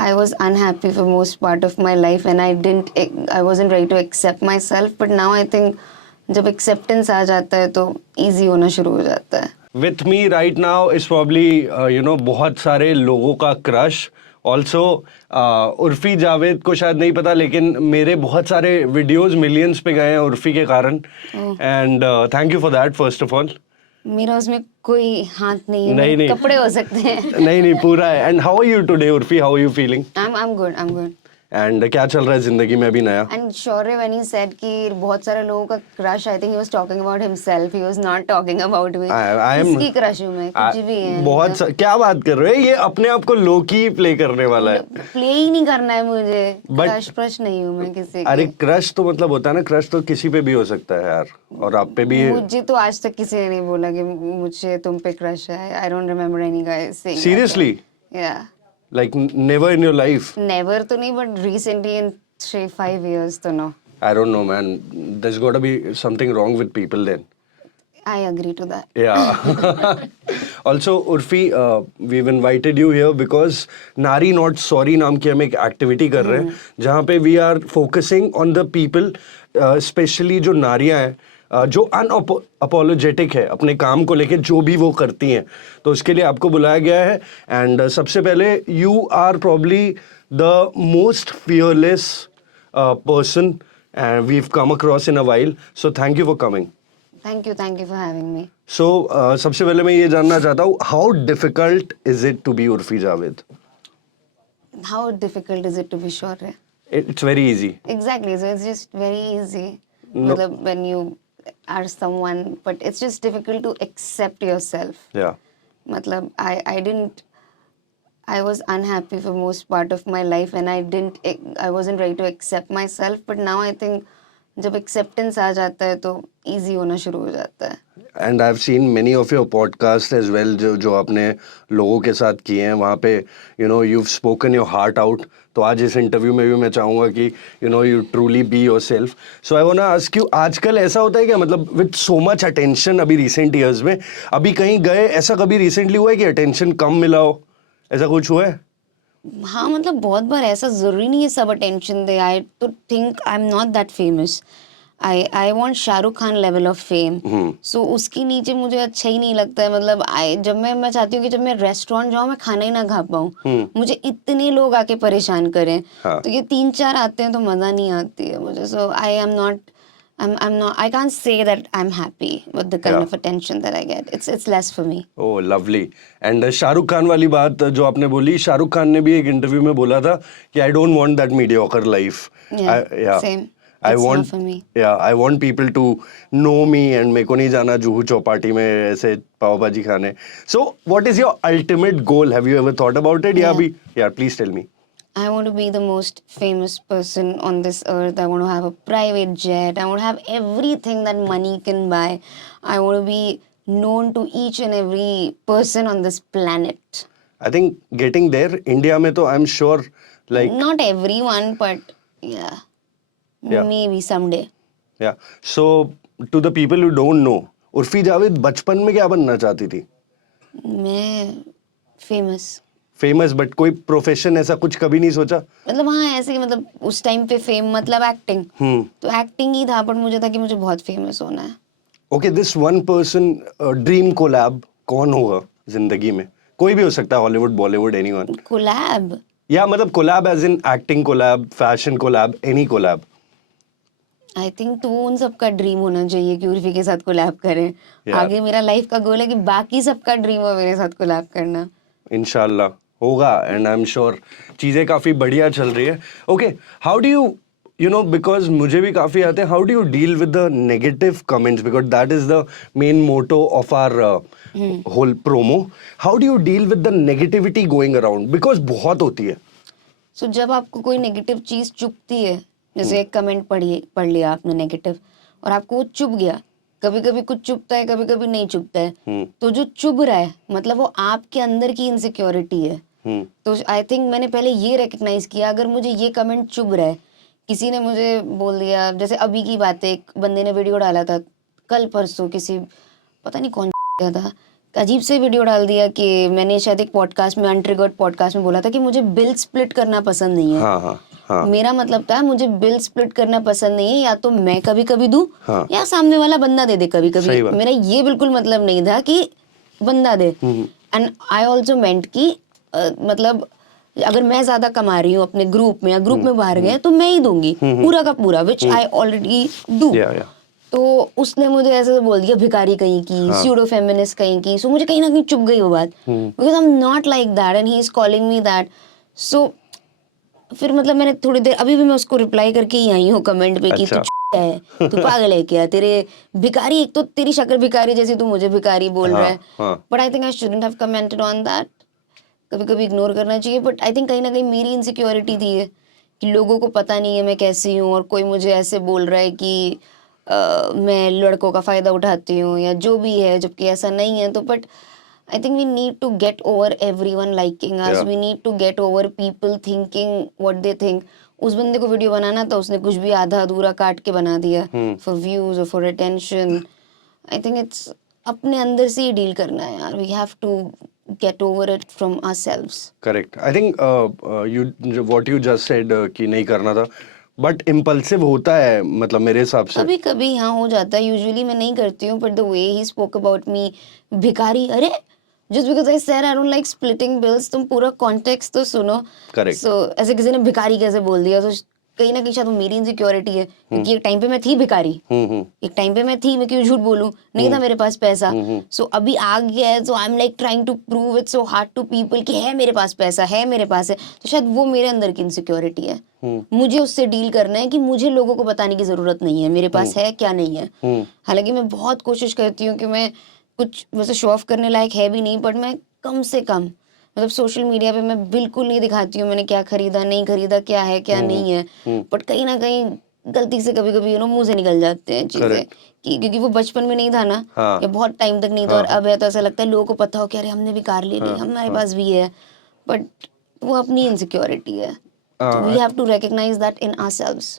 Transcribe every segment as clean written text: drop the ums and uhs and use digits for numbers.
I was unhappy for most part of my life and I wasn't ready to accept myself, but now I think जब acceptance आ जाता है तो easy होना शुरू हो जाता है. With me right now is probably बहुत सारे लोगों का क्रश. ऑल्सो उर्फी जावेद को शायद नहीं पता, लेकिन मेरे बहुत सारे वीडियोस मिलियंस पे गए हैं उर्फी के कारण. And thank you for that first of all. मेरा उसमें कोई हाथ नहीं है. नहीं, मेरे नहीं. कपड़े हो सकते हैं. नहीं पूरा है. And how are you today Urfi? How are you feeling? I'm good. And क्या चल रहा है जिंदगी में अभी नया? And Shaurya, when he said कि बहुत सारे लोगों का crush, I think he was talking about himself. He was not talking about me. किसकी crush हूँ मैं? कुछ भी है. क्या बात कर रहे हो? ये अपने आप को लो की प्ले करने वाला है. प्ले ही नहीं करना है मुझे. क्रश नहीं हूँ मैं किसी की. अरे क्रश तो मतलब होता है ना, क्रश तो किसी पे भी हो सकता है यार, और आप पे भी. मुझे तो आज तक किसी ने नहीं बोला कि मुझे तुम पे क्रश है. I don't remember any guy saying that. Seriously? Yeah. Like never in your life? Never तो नहीं, but recently in 3-5 years तो no. I don't know, man. There's got to be something wrong with people then. I agree to that. Yeah. Also, Urfi, we've invited you here because Nari Not Sorry नाम की हम एक activity कर रहे हैं जहाँ पे we are focusing on the people, especially जो नारियाँ हैं, जो अनअपोलोजेटिक है अपने काम को लेके, जो भी वो करती हैं. तो उसके लिए आपको बुलाया गया है. एंड सबसे पहले, you are probably the most fearless person and we have come across in a while. So thank you for coming. Thank you for having me. सो सबसे पहले मैं ये जानना चाहता हूँ, how difficult is it to be Urfi Javed? How difficult is it to be Shaurya? It's very easy. Exactly, so it's just very easy. No. मतलब when you are someone, but it's just difficult to accept yourself. या मतलब I was unhappy for most part of my life and I wasn't ready to accept myself, but now I think जब acceptance आ जाता है तो easy होना शुरू हो जाता है. And I have seen many of your podcast as well, जो आपने लोगों के साथ किए हैं. वहाँ पे you have spoken your heart out. तो आज इस इंटरव्यू में भी मैं चाहूँगा कि you truly be yourself. So I want to ask you, आजकल ऐसा होता है क्या, मतलब विद सो मच अटेंशन अभी रिसेंट ईयर्स में, अभी कहीं गए, ऐसा कभी रिसेंटली हुआ है कि अटेंशन कम मिला हो? ऐसा कुछ हुआ है? हाँ, मतलब बहुत बार ऐसा जरूरी नहीं है सब अटेंशन दे. I do think I am not that famous. I want Shahrukh Khan level of fame. So उसके नीचे मुझे अच्छा ही नहीं लगता है. मतलब जब मैं चाहती हूँ कि जब मैं रेस्टोरेंट जाऊँ मैं खाना ही ना खा पाऊँ. मुझे इतने लोग आके परेशान करें. हाँ. तो ये 3-4 आते हैं तो मजा नहीं आती है मुझे. सो I'm not, I can't say that I'm happy with the kind of attention that I get. It's less for me. Oh, lovely. And Shahrukh Khan वाली बात जो आपने बोली, शाहरुख खान ने भी एक इंटरव्यू में बोला था कि I don't want that mediocre life. Yeah, same. I It's want, not for me. yeah, I want people to know me and मेरे को नहीं जाना जुहू चौपाटी में ऐसे पाव भाजी खाने. So, what is your ultimate goal? Have you ever thought about it? Yeah. या अभी? Yeah, please tell me. I want to be the most famous person on this earth. I want to have a private jet. I want to have everything that money can buy. I want to be known to each and every person on this planet. I think getting there, India में तो I'm sure like. Not everyone, but yeah. Maybe someday. Yeah. So, to the people who don't know, Urfi Javed बचपन में क्या बनना चाहती थी? मैं famous. Famous, but कोई प्रोफेशन ऐसा कुछ कभी नहीं सोचा? मतलब हाँ, ऐसे मतलब उस टाइम पे फेम मतलब एक्टिंग. तो एक्टिंग ही था, पर मुझे था कि मुझे बहुत फेमस होना है. Okay, this one person dream collab कौन होगा जिंदगी में? कोई भी हो सकता है, हॉलीवुड, बॉलीवुड, एनीवन. कोलैब? या मतलब collab as in acting collab, fashion collab, any collab. I think तो उन सबका ड्रीम होना चाहिए कि उर्फी के साथ कोलैब करें. आगे मेरा लाइफ का गोल है कि बाकी सबका ड्रीम हो मेरे साथ कोलैब करना. इंशाल्लाह होगा. एंड आई एम श्योर चीज़ें काफ़ी बढ़िया चल रही है. Okay, how do you because मुझे भी काफ़ी आते हैं, how do you deal with the negative comments, because that is the main motto of our whole promo. How do you deal with the negativity going around, because बहुत होती है. सो जब आपको कोई नेगेटिव चीज़ चुभती है, जैसे एक कमेंट पढ़ लिया आपने नेगेटिव और आपको वो चुभ गया. कभी कभी कुछ चुभता है, कभी कभी नहीं चुभता है. तो जो चुभ रहा है मतलब वो आपके अंदर की इनसिक्योरिटी है. तो आई थिंक मैंने पहले ये रिकग्नाइज किया, अगर मुझे ये कमेंट चुभ रहा है, किसी ने मुझे बोल दिया, जैसे अभी की बात है, एक बंदे ने वीडियो डाला था कल परसों, किसी पता नहीं कौन था अजीब से वीडियो डाल दिया कि मैंने शायद एक पॉडकास्ट में, अनट्रिगर्ड पॉडकास्ट में बोला था कि मुझे बिल स्प्लिट करना पसंद नहीं है। हाँ हाँ हाँ मेरा मतलब था मुझे बिल स्प्लिट करना पसंद नहीं है, या तो मैं कभी कभी दूं हाँ। या सामने वाला बंदा दे दे कभी कभी। सही बात। मेरा ये बिल्कुल मतलब नहीं था कि बंदा दे। एंड आई ऑल्सो मेंट कि मतलब अगर मैं ज्यादा कमा रही हूँ अपने ग्रुप में या ग्रुप में बाहर गए तो मैं ही दूंगी पूरा का पूरा, विच आई ऑलरेडी डू। या तो उसने मुझे ऐसे बोल दिया भिखारी कहीं की, स्यूडो फेमिनिस्ट कहीं की। सो मुझे कहीं ना कहीं चुभ गई वो बात, because I am not like that and he is calling me that. So फिर मतलब मैंने थोड़ी देर, अभी भी मैं उसको रिप्लाई करके ही आई हूँ कमेंट पे कि अच्छा। तू है, तू पागल है क्या, तेरे भिखारी, एक तो तेरी शक्ल भिखारी जैसी, तू मुझे भिखारी बोल रहा है। हाँ। But I think I shouldn't have commented on that. कभी कभी इग्नोर करना चाहिए, बट आई थिंक कहीं ना कहीं मेरी इनसिक्योरिटी थी है कि लोगों को पता नहीं है मैं कैसी हूँ, और कोई मुझे ऐसे बोल रहा है कि मैं लड़कों का फायदा उठाती हूँ या जो भी है, जबकि ऐसा नहीं है। तो but I think we need to get over everyone liking us. Yeah. We need to get over people thinking what they think. उस बंदे को वीडियो बनाना था, उसने कुछ भी आधा अधूरा काट के बना दिया for views or for attention. I think it's अपने अंदर से ही डील करना है यार. We have to get over it from ourselves. Correct. I think what you just said कि नहीं करना था, बट इम्पल्सिव होता है मतलब मेरे हिसाब से। कभी कभी हाँ हो जाता है, यूजुअली मैं नहीं करती हूँ, but the way he spoke about me, भिखारी, अरे just because I said I don't like splitting bills, तुम पूरा कॉन्टेक्स्ट तो सुनो। Correct. सो ऐसे किसी ने भिखारी कैसे बोल दिया, तो कहीं ना कहीं शायद वो मेरी इनसिक्योरिटी है, क्योंकि एक टाइम पे मैं थी भिखारी, एक टाइम पे मैं थी, मैं क्यों झूठ बोलूं, नहीं था मेरे पास पैसा। सो अभी आ गया है, so I am like trying to prove it so hard to people कि है मेरे पास पैसा, है मेरे पास है। तो शायद वो मेरे अंदर की इनसिक्योरिटी है, मुझे उससे डील करना है कि मुझे लोगों को बताने की जरूरत नहीं है मेरे पास है क्या नहीं है। हालांकि मैं बहुत कोशिश करती हूँ कि मैं कुछ वैसे शो ऑफ करने लायक है भी नहीं, बट मैं कम से कम मतलब सोशल मीडिया पे मैं बिल्कुल नहीं दिखाती हूँ मैंने क्या खरीदा नहीं खरीदा, क्या है क्या नहीं है। बट कहीं ना कहीं गलती से कभी कभी मुंह से निकल जाते हैं चीजें Correct. कि क्योंकि वो बचपन में नहीं था ना, हाँ। या बहुत टाइम तक नहीं था, और अब है तो ऐसा लगता है लोगों को पता हो कि अरे हमने भी कार ले ली, हमारे पास भी है, बट वो अपनी इनसिक्योरिटी है। तो we have to recognise that in ourselves.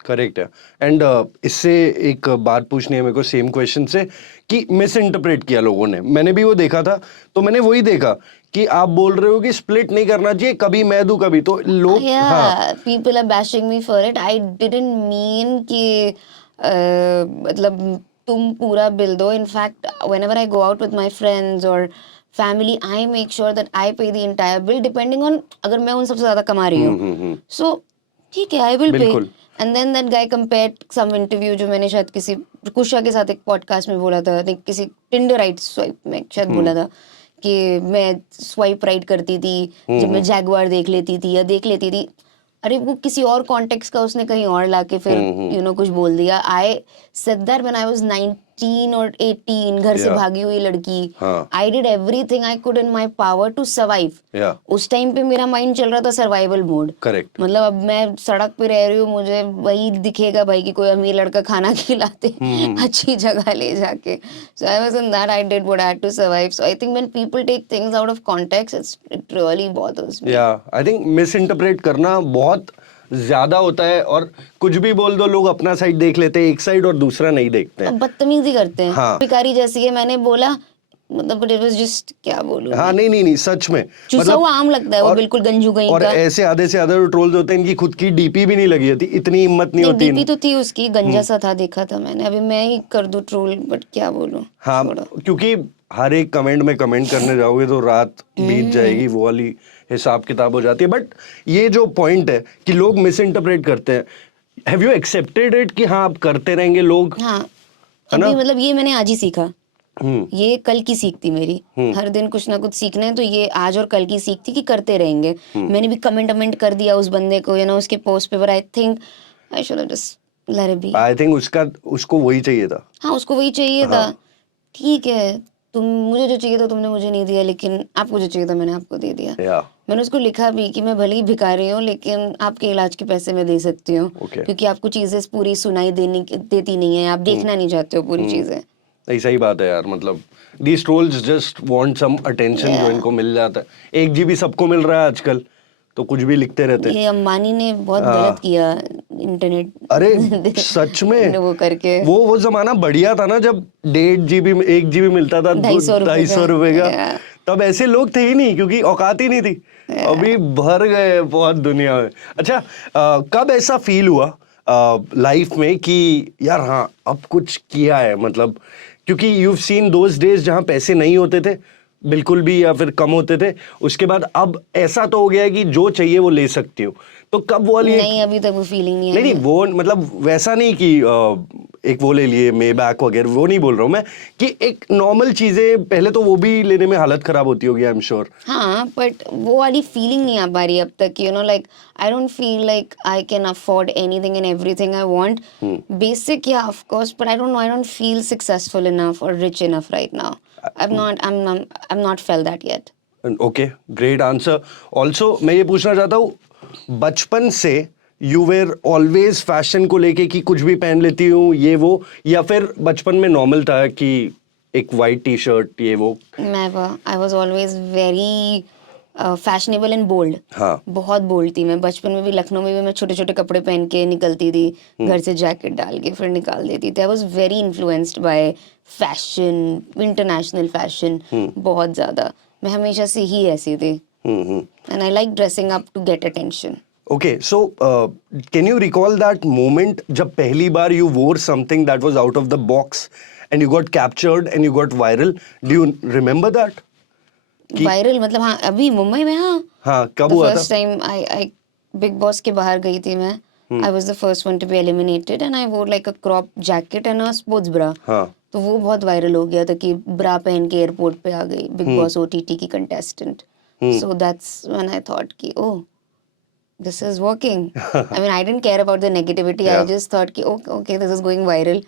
Correct है। एंड इससे एक बात पूछनी है मेरे को सेम क्वेश्चन से कि मिस इंटरप्रेट किया लोगों ने, मैंने भी वो देखा था, तो मैंने वही देखा कि आप बोल रहे हो कि स्प्लिट नहीं करना चाहिए, कभी मैं दूं कभी, तो लोग हाँ people are bashing me for it. I didn't mean कि मतलब तुम पूरा बिल दो। In fact whenever I go out with my friends और फैमिली, I make sure that I pay the entire bill, depending on अगर मैं उन सबसे ज्यादा कमा रही हूँ, सो ठीक है आई विल पे। बिल्कुल। And then that guy compared some interview जो मैंने शायद किसी कुशा के साथ एक पॉडकास्ट में बोला था, आई थिंक किसी टिंडरराइट स्वाइप में शायद बोला था कि मैं स्वाइप राइट करती थी जब मैं जैगवार देख लेती थी या देख लेती थी। अरे वो किसी और कॉन्टेक्स्ट का उसने कहीं और लाके फिर कुछ बोल दिया। I said that when I was 19 और 18, घर से Yeah. भागी हुई लड़की, हाँ। I did everything I could in my power to survive. या उस टाइम पे मेरा माइंड चल रहा था सर्वाइवल मोड। करेक्ट। मतलब अब मैं सड़क पे रह रही हूँ, मुझे वही दिखेगा भाई कि कोई अमीर लड़का खाना खिलाते अच्छी जगह ले जाके। So I was in that, I did what I had to survive. So I think when people take things out of context, it really bothers me. या आई थिंक मिस इंटरप्रेट करना बहुत ज्यादा होता है, और कुछ भी बोल दो लोग अपना साइड देख लेते हैं, एक साइड और दूसरा नहीं देखते हैं। अब बदतमीजी करते हैं। हाँ। भिखारी जैसी है मैंने बोला, मतलब बट इट वाज जस्ट क्या बोलूं हाँ मैं। नहीं सच में चूसा हुआ आम लगता है वो, बिल्कुल गंजू कहीं और का। ऐसे आधे से ज्यादा ट्रोल्स होते हैं इनकी खुद की डीपी भी नहीं लगी होती, इतनी हिम्मत नहीं नहीं होती डीपी तो थी उसकी, गंजा सा था, देखा था मैंने। अभी मैं ही कर दूं ट्रोल, बट क्या बोलूं। हाँ छोड़ो। क्योंकि हर एक कमेंट में कमेंट करने जाओगे तो रात बीत जाएगी, वो वाली हिसाब किताब हो जाती है। बट ये जो पॉइंट है कि लोग मिस इंटरप्रेट करते हैं, हैव यू एक्सेप्टेड इट कि हाँ आप करते रहेंगे लोग? हाँ अभी मतलब ये मैंने आज ही सीखा, हम्म ये कल की सीख थी मेरी। हर दिन कुछ ना कुछ सीखना है, तो ये आज और कल की सीख थी कि करते रहेंगे। मैंने भी कमेंट कर दिया उस बंदे को, उसके पोस्ट पे, पर I think I should have just let it be. I think उसको वही चाहिए था। हाँ उसको वही चाहिए था। ठीक है, तुम मुझे जो चाहिए था तुमने मुझे नहीं दिया, लेकिन आपको जो चाहिए था मैंने आपको दे दिया। या मैंने उसको लिखा भी कि मैं भले ही भिखारी हूँ, लेकिन आपके इलाज के पैसे मैं दे सकती हूँ, Okay. क्योंकि आपको चीजें पूरी सुनाई देती नहीं है, आप देखना नहीं चाहते हो पूरी चीजें। नहीं सही बात है यार, मतलब these trolls just want some attention जो Yeah. इनको मिल जाता है। 1 GB सबको मिल रहा है आजकल, तो कुछ भी लिखते रहते हैं। ये अंबानी ने बहुत गलत किया इंटरनेट अरे सच में वो करके। वो जमाना बढ़िया था ना, जब 1.5 GB 1 GB मिलता था, 250 रुपए का। Yeah. तब ऐसे लोग थे ही नहीं, क्योंकि औकात ही नहीं थी। अभी भर गए बहुत दुनिया में। अच्छा, कब ऐसा फील हुआ लाइफ में कि यार हाँ अब कुछ किया है, मतलब क्योंकि यू सीन दोज डेज जहाँ पैसे नहीं होते थे बिल्कुल भी, या फिर कम होते थे, उसके बाद अब ऐसा तो हो गया है कि जो चाहिए वो ले सकती हो। तो कब वो वाली नहीं, अभी तक वो फीलिंग नहीं नहीं आई नहीं, वो मतलब वैसा नहीं कि एक वो ले लिए मे बैक वगैरह, वो नहीं बोल रहा हूँ मैं, कि एक नॉर्मल चीजें पहले तो वो भी लेने में हालत खराब होती होगी, आई एम श्योर। हाँ, बट वो वाली फीलिंग नहीं आ पा रही अब तक, you know, like I don't feel like I can afford anything and everything I want. Basic, या of course, but I don't know, I don't feel successful enough और rich enough right now. I'm not felt that yet. Okay, great answer. Also मैं ये पूछना चाहता हूँ, बचपन से you where always fashion को लेके कि कुछ भी पहन लेती हूँ ये वो, या फिर बचपन में नॉर्मल था कि एक वाइट टी शर्ट ये वो? I was always very fashionable and bold. हाँ। बहुत बोल्ड थी मैं बचपन में भी। लखनऊ में भी मैं छोटे छोटे कपड़े पहन के निकलती थी, घर से जैकेट डाल के फिर निकाल देती थी। I was very influenced by fashion, international fashion, बहुत ज़्यादा। मैं हमेशा से ही ऐसी थी, and I like dressing up to get attention. Okay, so can you recall that moment जब पहली बार you wore something that was out of the box and you got captured and you got viral? Do you remember that? Viral मतलब? हाँ, अभी मुंबई में। हाँ, कब हुआ था? First time I Bigg Boss के बाहर गई थी मैं। I was the first one to be eliminated and I wore like a crop jacket and a sports bra. हाँ। तो वो बहुत वायरल हो गया था कि ब्रा पहन के एयरपोर्ट पे आ गई बिग बॉस ओटीटी की contestant. So that's when I thought कि ओह, this is working. I mean, I didn't care about the negativity. Yeah. I just thought ki, okay, this is going viral.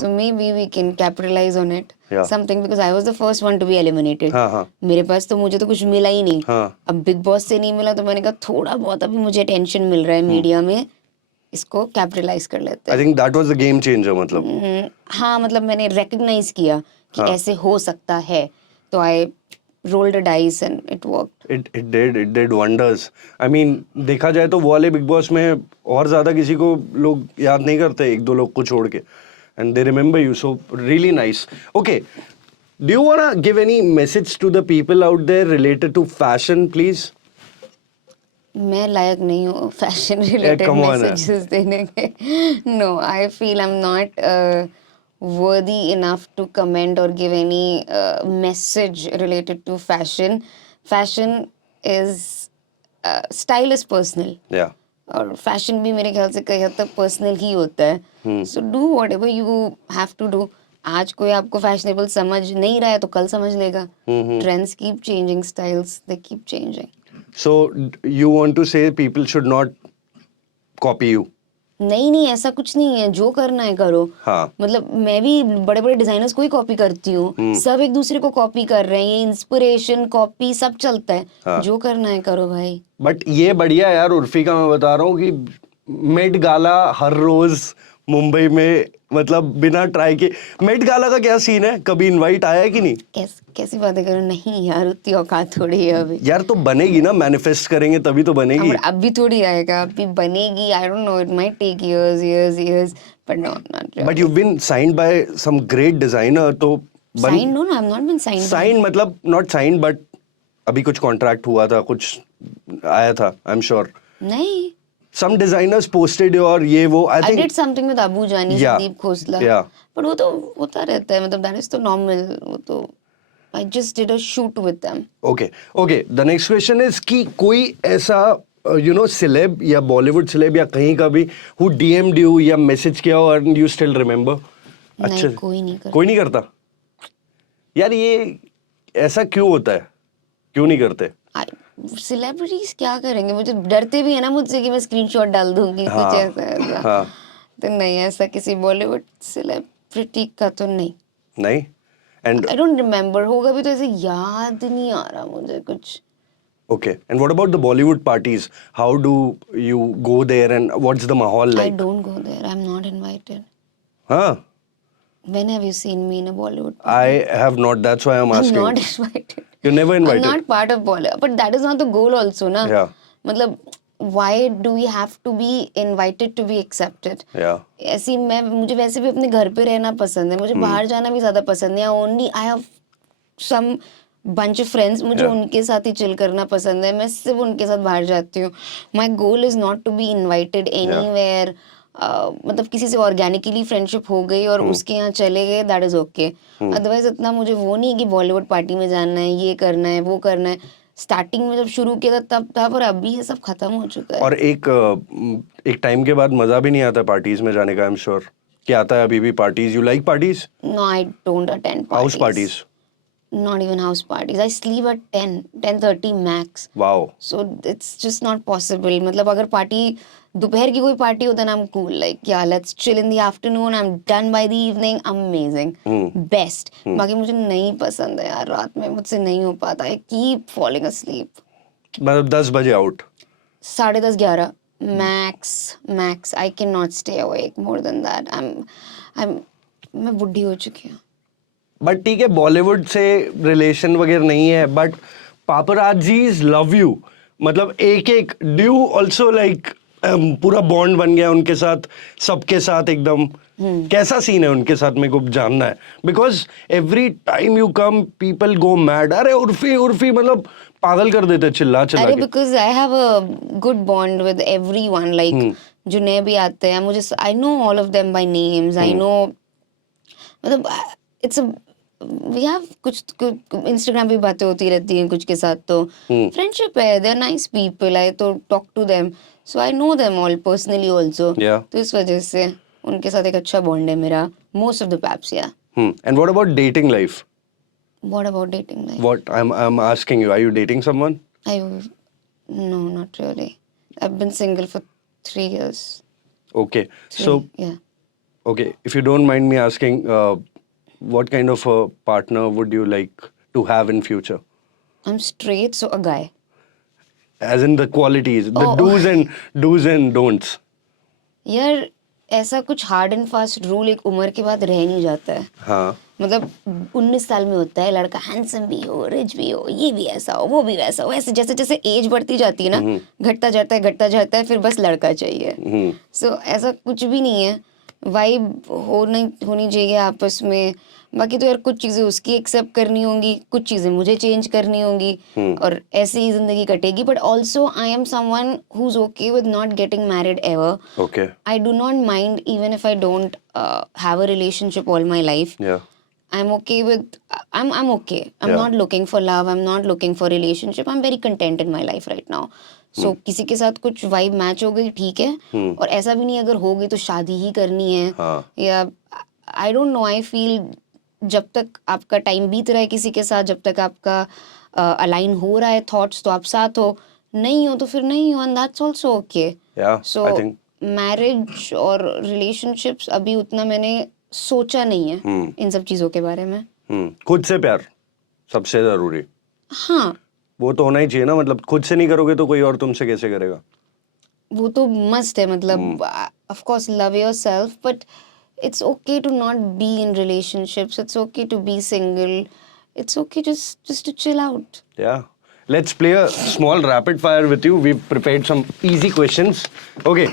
So maybe we can capitalize on it. Yeah. Something, because I was the first one to be eliminated. हाँ। मेरे पास तो मुझे तो कुछ मिला ही नहीं। हाँ। अब बिग बॉस से नहीं मिला तो मैंने कहा थोड़ा बहुत अभी मुझे अटेंशन मिल रहा है मीडिया में, इसको कैपिटलाइज कर लेते हैं। I think that was the game changer, मतलब। हाँ, मतलब मैंने रिकग्नाइज किया कि ऐसे हो सकता है, तो आई rolled a dice and it worked. It did wonders. I mean, देखा जाए तो वो वाले बिग बॉस में और ज्यादा किसी को लोग याद नहीं करते, एक दो लोग को छोड़ के, and they remember you, so really nice. Okay, do you wanna give any message to the people out there related to fashion, please? मैं लायक नहीं हूँ fashion related come on, messages देने के। No, I feel I am not worthy enough to comment or give any message related to fashion. Fashion is style is personal. Yeah. और fashion भी मेरे ख्याल से कई हद तक पर्सनल ही होता है। So do whatever you have to do. आज कोई आपको फैशनेबल समझ नहीं रहा है तो कल समझ लेगा। Trends keep changing, styles they keep changing. So you want to say people should not copy you? नहीं, ऐसा कुछ नहीं है, जो करना है करो। हाँ। मतलब मैं भी बड़े बड़े डिजाइनर्स को ही कॉपी करती हूँ, सब एक दूसरे को कॉपी कर रहे हैं, ये इंस्पिरेशन कॉपी सब चलता है। हाँ। जो करना है करो भाई। बट ये बढ़िया यार उर्फी का, मैं बता रहा हूँ कि मेट गाला हर रोज मुंबई में, मतलब बिना ट्राई के। मेट गाला का क्या सीन है, कभी इनवाइट आया है कि नहीं? कैसी बातें करो, नहीं यार उतनी औकात थोड़ी है अभी। यार तो बनेगी ना, मैनिफेस्ट करेंगे तभी तो बनेगी। अब भी थोड़ी आएगा, अभी बनेगी। I don't know, it might take years, but no, not really. But you've been signed by some great designer, तो Signed? No, I've not been signed. signed मतलब not signed, but अभी कुछ कॉन्ट्रैक्ट हुआ था, कुछ आया था, आई एम श्योर। नहीं, some designers posted your ये वो, I I think did something with Abu जानी, Yeah. Sandeep Khosla. Yeah. But वो तो होता रहता है, मतलब that is तो normal। वो तो I just did a shoot with them. okay, the next question is कि कोई ऐसा celeb या बॉलीवुड celeb या कहीं का भी who DM'd you या मैसेज किया हो and you still remember? नहीं, कोई नहीं करता। कोई नहीं करता यार, ये ऐसा क्यों होता है, क्यों नहीं करते? सेलिब्रिटीज क्या करेंगे, मुझे डरते भी है ना मुझसे कि मैं स्क्रीनशॉट डाल दूंगी, हाँ, कुछ ऐसा। हाँ। तो नहीं, ऐसा किसी बॉलीवुड सेलिब्रिटी का तो नहीं। एंड आई डोंट रिमेम्बर, होगा भी तो ऐसे याद नहीं आ रहा मुझे कुछ। okay, and what about the Bollywood parties? How do you go there and what's the mahal I like? don't go there. I'm not invited. हाँ, When have you seen me in a Bollywood? I have not, that's why I'm I'm asking. not invited. You're never I'm invited? not part of Bollywood. But that is not the goal also, na? Yeah. मतलब why do we have to be invited to be accepted? Yeah. ऐसी मुझे वैसे भी अपने घर पे रहना पसंद है, मुझे बाहर जाना भी ज्यादा पसंद है. Only I have some bunch of friends, मुझे उनके साथ ही चिल करना पसंद है, मैं सिर्फ उनके साथ बाहर जाती हूँ. My goal is not to be invited anywhere. मतलब किसी से ऑर्गेनिकली फ्रेंडशिप हो गई और उसके यहाँ चले गए, दैट इज ओके. अदरवाइज इतना मुझे वो नहीं है कि बॉलीवुड पार्टी में जाना है, ये करना है, वो करना है. स्टार्टिंग में जब शुरू किया था तब था, पर अभी ये सब खत्म हो चुका है. और एक टाइम के बाद मजा भी नहीं आता पार्टीज में जाने का. आई एम श्योर कि आता है अभी भी parties. You like parties? No, I don't attend house parties? Not even house parties. I sleep at 10:30 max. Wow. So it's just not possible. मतलब अगर पार्टी दोपहर की कोई पार्टी होता है ना, I'm cool. Like yeah, let's chill in the afternoon. I'm done by the evening. Amazing. Best. बाकी मुझे नहीं पसंद है यार, रात में मुझसे नहीं हो पाता. I keep falling asleep. मतलब 10 बजे out? 10:30 11 max. I cannot stay awake more than that. मैं बुढ़ी हो चुकी हूँ. बट ठीक है, बॉलीवुड से रिलेशन वगैरह नहीं है, बट पापराजीज लव यू. मतलब एक डू यू ऑल्सो लाइक पूरा बॉन्ड बन गया उनके साथ, सबके साथ एकदम? कैसा सीन है उनके साथ, मेरे को जानना है. Because every time you come people go mad. अरे उर्फी मतलब पागल कर देते चिल्ला चिल्ला अरे के. Because I have a good bond with everyone. Like जो नए भी आते हैं, मुझे I know all of them by names. I know, मतलब इट्स वी हैव कुछ इंस्टाग्राम पे बातें होती रहती हैं कुछ के साथ, तो फ्रेंडशिप है. They are nice people. I do talk to them, so I know them all personally also. तो इस वजह से उनके साथ एक अच्छा बॉन्ड है मेरा. Most of the paps, yeah. And what about dating life? What about dating life? What I am asking you, are you dating someone? No, not really. I've been single for 3 years. Okay. So Yeah. okay, if you don't mind me asking, what kind of a partner would you like to have in future? I'm straight, so a guy. As in the qualities, the do's and don'ts. यार ऐसा कुछ hard and fast rule एक उम्र के बाद रह नहीं जाता है. हाँ. मतलब 19 साल में होता है लड़का हैंडसम भी हो, रिच भी हो, ये भी ऐसा हो, वो भी वैसा हो. ऐसे जैसे जैसे एज बढ़ती जाती है ना, घटता जाता है, फिर बस लड़का चाहिए. सो ऐसा कुछ भी नहीं है. वाइब होनी चाहिए आपस में. बाकी तो यार कुछ चीजें उसकी एक्सेप्ट करनी होंगी, कुछ चीजें मुझे चेंज करनी होंगी, और ऐसे ही जिंदगी कटेगी. But also I am someone who is okay with not getting married ever. Okay. I do not mind even if I don't have a relationship all my life. Yeah. I'm okay with I'm okay. I'm Yeah. not looking for love. I'm not looking for relationship. I'm very content in my life right now. So किसी के साथ कुछ vibe match हो गई, ठीक है. और ऐसा भी नहीं अगर हो गई तो शादी ही करनी है. हाँ. या I don't know. I feel जब तक आपका टाइम बीत रहा है किसी के साथ, जब तक आपका अलाइन हो रहा है थॉट्स, तो आप साथ हो. नहीं हो तो फिर नहीं हो, and that's also okay. Yeah. So I think. Marriage और रिलेशनशिप्स अभी उतना मैंने सोचा नहीं है इन सब चीजों के बारे में. खुद से प्यार सबसे जरूरी. हाँ, वो तो होना ही चाहिए ना. मतलब खुद से नहीं करोगे तो कोई और तुमसे कैसे करेगा? वो तो मस्ट है. मतलब of course love yourself, but it's okay to not be in relationships. It's okay to be single. It's okay just to chill out. Yeah. Let's play a small rapid fire with you. We've prepared some easy questions. Okay.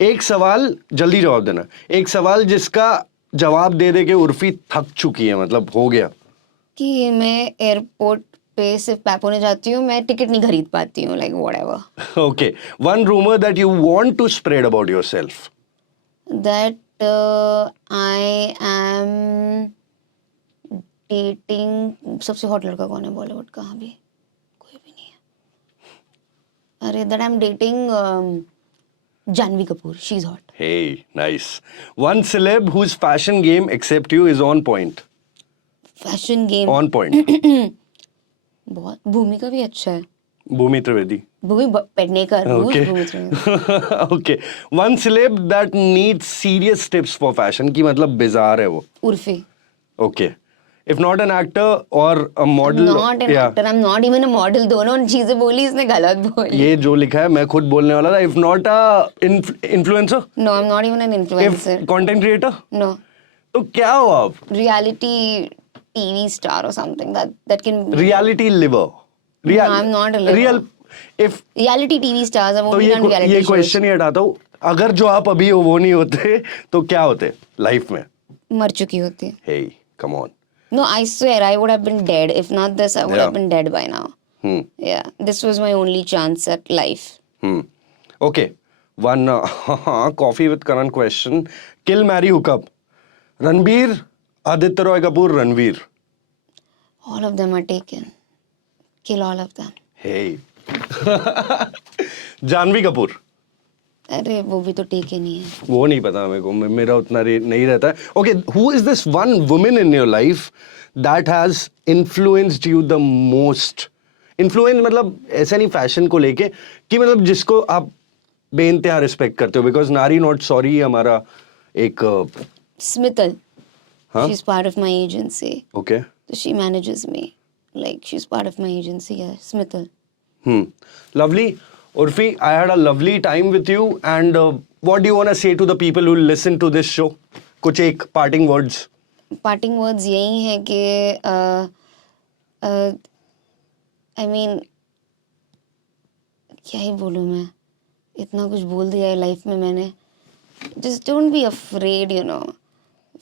एक सवाल जल्दी जवाब देना. एक सवाल जिसका जवाब दे दे के उर्फी थक चुकी है, मतलब हो गया. कि मैं एयरपोर्ट पे सिर्फ पैप होने जाती हूँ, मैं टिकट नहीं खरीद पाती हूँ, like whatever. Okay. One rumor that you want to spread about yourself. That I am dating. सबसे हॉट लड़का कौन है बॉलीवुड का? अभी कोई भी नहीं है. अरे that I'm dating Janvi Kapoor. She's hot. Hey, nice. One celeb whose fashion game except you is on point. Fashion game. On point. बहुत. भूमिका भी अच्छा है. Bhumi Trivedi. Bhumi Pednekar. Okay. Bhumi ट्रिवेदी. Okay. One celeb that needs serious tips for fashion, की मतलब bizarre है वो. Urfi. Okay. If not an actor or a model. Not an actor. I'm not even a model. दोनों चीजें बोली इसने गलत बोली. ये जो लिखा है मैं खुद बोलने वाला था. If not a influencer. No, I'm not even an influencer. If content creator. No. तो क्या हो आप? Reality TV star or something that can. Reality liver. No, I'm not a liver. If reality TV stars have तो only done ये reality shows. Question ही हटाता हूँ, अगर जो आप अभी हो वो नहीं होते तो क्या होते लाइफ में? मर चुकी होती. Hey come on. No, I swear I would have been dead. If not this, I would Yeah. have been dead by now. Yeah, this was my only chance at life. Okay, one coffee with Karan question. Kill, marry, hook up. Ranbir, Aditya Roy Kapoor, Ranveer. All of them are taken. Kill all of them. Hey. Janhvi Kapoor. अरे वो भी तो taken ही है. वो नहीं पता मेरे को, मेरा उतना नहीं रहता है. Okay, who is this one woman in your life that has influenced you the most? Influence मतलब ऐसा नहीं फैशन को लेके कि मतलब जिसको आप बेइंतहा रिस्पेक्ट करते हो, बिकॉज नारी नॉट सॉरी हमारा एक Smithal. Huh? She's part of my agency. Okay. So she manages me. Like she's part of my agency. Yeah, Smithal. Lovely. Urfi, I had a lovely time with you, and what do you want to say to the people who listen to this show? कुछ एक parting words. Parting words यही है कि I mean क्या ही बोलूँ मैं, इतना कुछ बोल दिया है लाइफ में मैंने. Just don't be afraid, you know.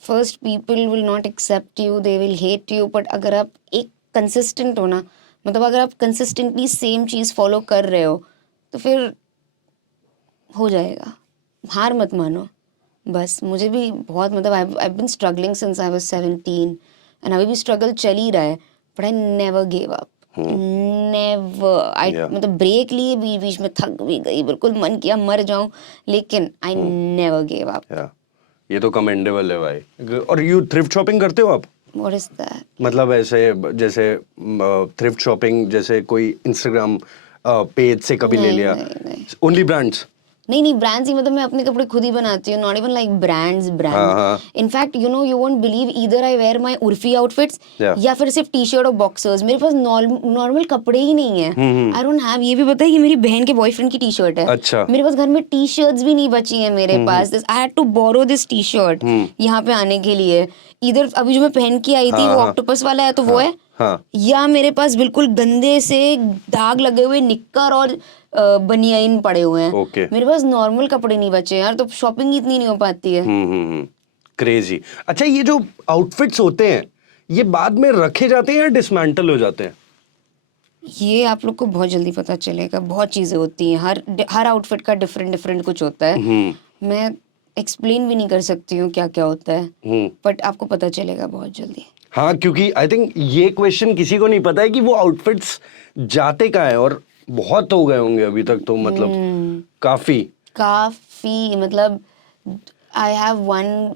First people will not accept you, they will hate you, but अगर आप एक consistent हो ना, मतलब अगर आप consistently same चीज़ follow कर रहे हो तो फिर हो जाएगा. हार मत मानो बस. मुझे भी बहुत मतलब I've been struggling since I was 17 and अभी भी struggle चल ही रहा है, but I never gave up. Never. Yeah. मतलब ब्रेक लिए बीच बीच में, थक भी गई, बिल्कुल मन किया मर जाऊं, लेकिन I never gave up. Yeah. ये तो कमेंडेबल है भाई. और यू थ्रिफ्ट शॉपिंग करते हो आप? What is that? मतलब ऐसे जैसे थ्रिफ्ट शॉपिंग जैसे कोई इंस्टाग्राम पेज से कभी ले नहीं, लिया? नहीं. Only brands? नहीं ब्रांड्स ही, मतलब मैं अपने कपड़े खुद ही बनाती हूँ. Not even like brands. In fact you know, you won't believe, either I wear my Urfi outfits Yeah. या फिर सिर्फ टी शर्ट और बॉक्सर्स. मेरे पास नॉर्मल कपड़े ही नहीं है. I don't have. ये भी पता है, ये मेरी बहन के बॉयफ्रेंड की टी शर्ट है. अच्छा. मेरे पास घर में टी शर्ट्स भी नहीं बची है मेरे पास. I had to borrow this T shirt यहाँ पे आने के लिए. इधर अभी जो मैं पहन के आई थी वो ऑक्टोपस वाला है, तो वो है. हाँ. या मेरे पास बिल्कुल गंदे से दाग लगे हुए निक्कर और बनियाइन पड़े हुए हैं. Okay. मेरे पास नॉर्मल कपड़े नहीं बचे यार, तो शॉपिंग इतनी नहीं हो पाती है. क्रेजी. अच्छा, ये जो आउटफिट्स होते हैं ये बाद में रखे जाते हैं या डिसमेंटल हो जाते हैं? ये आप लोग को बहुत जल्दी पता चलेगा. बहुत चीजें होती हैं, हर आउटफिट का डिफरेंट कुछ होता है. मैं एक्सप्लेन भी नहीं कर सकती हूँ क्या क्या होता है, बट आपको पता चलेगा बहुत जल्दी. हाँ, क्योंकि आई थिंक ये क्वेश्चन किसी को नहीं पता है कि वो आउटफिट्स जाते कहाँ हैं, और बहुत हो गए होंगे अभी तक तो, मतलब काफी मतलब आई हैव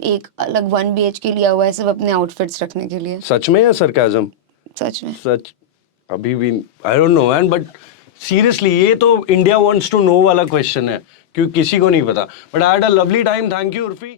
एक अलग 1 BHK लिया हुआ है सिर्फ अपने आउटफिट्स रखने के लिए. सच में या सरकाज़म? सच में. सच. अभी भी आई don't no man, but seriously ये तो इंडिया वांट्स टू नो वाला क्वेश्चन है, क्योंकि किसी को नहीं पता. But I had a lovely time. Thank you Urfi.